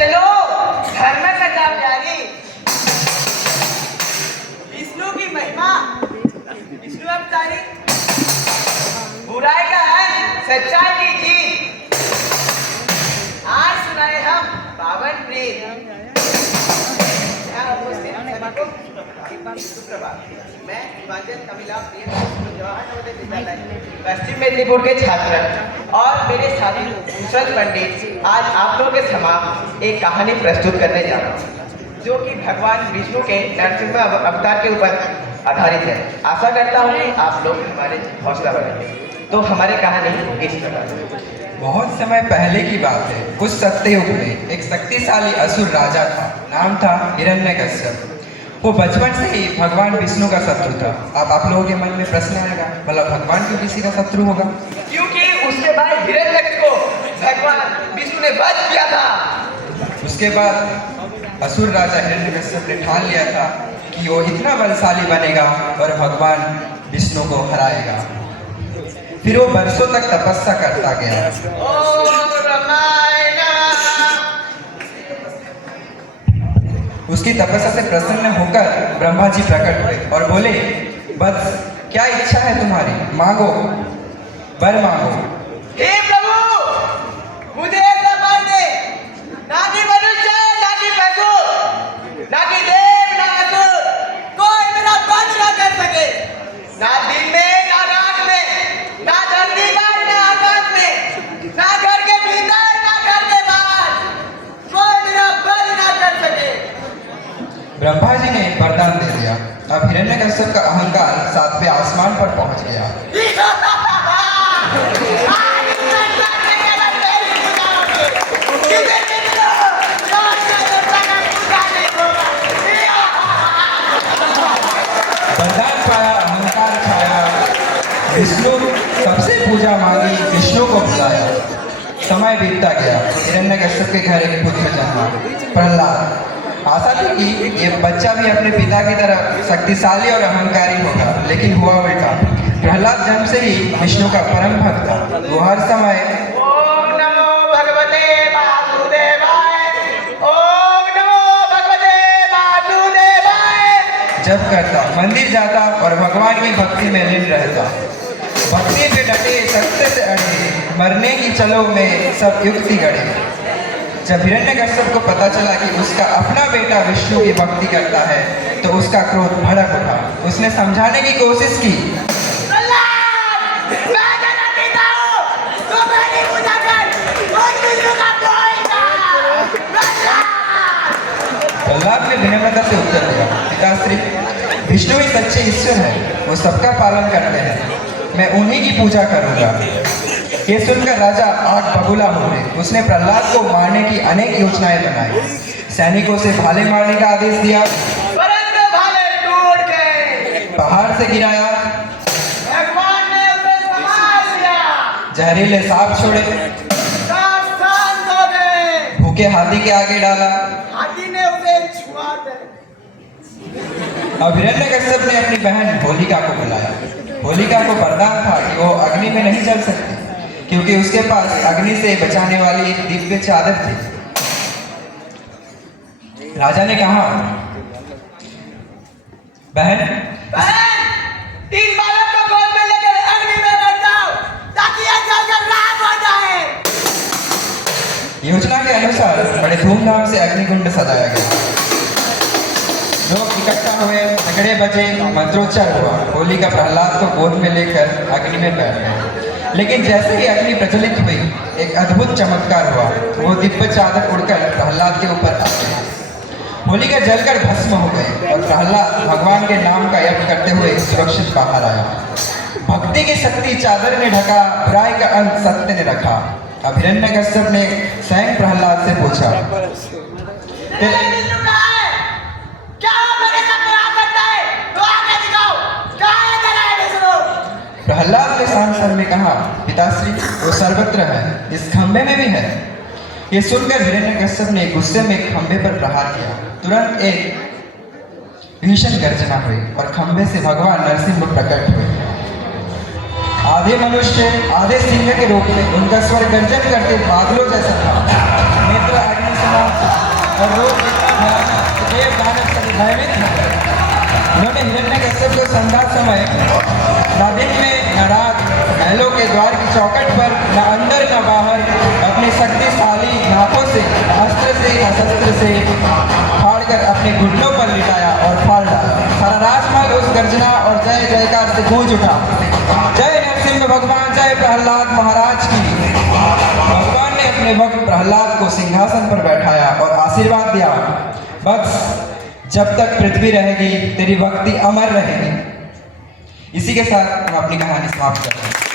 चलो धर्म करना प्यारी। विष्णु की महिमा, विष्णु अवतारी, बुराई का अंत, सच्चाई की जीत। आज सुनाए हम पावन प्रीत। सुप्रभात, मैं हिमाचल कमिला जवाहर नवोदय विद्यालय पश्चिम मेदिनीपुर के छात्र और मेरे साथी कुशल पंडित आज आप लोगों के समक्ष एक कहानी प्रस्तुत करने जा रहा हूँ जो कि भगवान विष्णु के नरसिंह अवतार के ऊपर आधारित है। आशा करता हूँ आप लोग हमारे हौसला बढ़ेंगे। तो हमारी कहानी इस प्रकार। बहुत समय पहले की बात है। उस सत्ययुग में एक शक्तिशाली असुर राजा था। नाम था हिरण्यकश्यप। वो बचपन से ही भगवान विष्णु का शत्रु था। अब आप लोगों के मन में प्रश्न आएगा, भला भगवान क्यों किसी का शत्रु होगा? क्योंकि उसके भाई हिरण्यकश्यप को भगवान विष्णु ने वध किया था। उसके बाद असुर राजा हिरण्यकश्यप ने ठान लिया था कि वो इतना बलशाली बनेगा और भगवान विष्णु को हराएगा। फिर वो बरसों तक तपस्या करता गया। उसकी तपस्या से प्रसन्न होकर ब्रह्मा जी प्रकट हुए और बोले, बस क्या इच्छा है तुम्हारी, मांगो, वर मांगो। हे प्रभु, मुझे ऐसा वर दे, ना कि मनुष्य, ना कि पशु, ना कि देव, ना असुर, कोई मेरा वध ना कर सके। ना दिन में, ना रात में, ना धरती पर, ना आकाश में, ना घर के भीतर, ना घर के बाहर, कोई मेरा वध ना कर सके। ब्रह्मा जी ने वरदान दे दिया। अब हिरण्यकश्यप का अहंकार 7वें आसमान पर पहुंच गया। वरदान पाया, अहंकार छाया। विष्णु सबसे पूजा मांगी, विष्णु को बुलाया। समय बीतता गया। हिरण्यकश्यप के घर एक पुत्र जन्मा, प्रहलाद। आशा थी कि ये बच्चा भी अपने पिता की तरह शक्तिशाली और अहंकारी होगा, लेकिन हुआ उल्टा। प्रहलाद जन्म से ही विष्णु का परम भक्त था। वो हर समय ओम नमो भगवते वासुदेवाय, ओम नमो भगवते वासुदेवाय जप करता, मंदिर जाता और भगवान की भक्ति में लीन रहता। भक्ति पे डटे, सत्य से अड़े, मरने की चलो में सब युक्ति गढ़े। जब हिरण्यकश्यप को पता चला कि उसका अपना बेटा विष्णु की भक्ति करता है तो उसका क्रोध भड़क उठा। उसने समझाने की कोशिश की। प्रहलाद ने विनम्रता से उत्तर दिया, पिताश्री, विष्णु ही सच्चे ईश्वर है, वो सबका पालन करते हैं, मैं उन्हीं की पूजा करूंगा। ये सुनकर राजा आग बबूला हो गए। उसने प्रहलाद को मारने की अनेक योजनाएं बनाई। सैनिकों से भाले मारने का आदेश दिया, परंतु भाले टूट गए। पहाड़ से गिराया, भगवान ने उसे संभाल लिया। जहरीले सांप छोड़े, सांप शांत हो गए। भूखे हाथी के आगे डाला। हाथी ने उसे छुआ दिया। अब हिरण्यकश्यप ने अपनी बहन होलिका को बुलाया। होलिका को वरदान था कि वो अग्नि में नहीं जल सकती, क्योंकि उसके पास अग्नि से बचाने वाली एक दिव्य चादर थी। राजा ने कहा, बहन, तीन बालक को गोद में लेकर अग्नि में बैठ जाओ ताकि यह जलकर राख हो जाए। योजना के अनुसार बड़े धूमधाम से अग्निकुंड सजाया गया। लोग इकट्ठा हुए, झगड़े बजे, मंत्रोच्चार हुआ। होलिका प्रहलाद को गोद में लेकर अग्नि में बैठ गए। लेकिन जैसे ही अग्नि प्रज्वलित हुई, एक अद्भुत चमत्कार हुआ। वो दिव्य चादर उड़कर प्रहलाद के ऊपर आ गई। होलिका जलकर भस्म हो गई और प्रहलाद भगवान के नाम का यज्ञ करते हुए सुरक्षित बाहर आया। भक्ति की शक्ति चादर ने ढका, बुराई का अंत सत्य ने रखा। अब हिरण्यकश्यप ने स्वयं प्रहलाद से पूछा, प्रहलाद ने शांत स्वर में कहा, पिताश्री, वो सर्वत्र है, इस खंभे में भी है। ये सुनकर हिरण्यकश्यप ने गुस्से में खंभे पर प्रहार किया। तुरंत एक भीषण गर्जना हुई और खंभे से भगवान नरसिंह प्रकट हुए। आधे मनुष्य, आधे सिंह के रूप में उनका स्वर गर्जन करते बादलों जैसा था। नेत्र अग्नि समान भयभीत हो गए। उन्होंने हिरण्यकश्यप को संध्या समय न दिन में न रात महलों के द्वार की चौखट पर न अंदर न बाहर अपने शक्तिशाली हाथों से न अस्त्र से न शस्त्र से फाड़कर अपने घुटनों पर लिटाया और फाड़ डाला। सारा राजमहल उस गर्जना और जय जयकार से गूंज उठा। जय नरसिंह भगवान, जय प्रहलाद महाराज की। भगवान ने अपने भक्त प्रहलाद को सिंहासन पर बैठाया और आशीर्वाद दिया, बस जब तक पृथ्वी रहेगी तेरी भक्ति अमर रहेगी। इसी के साथ हम अपनी कहानी समाप्त करते हैं।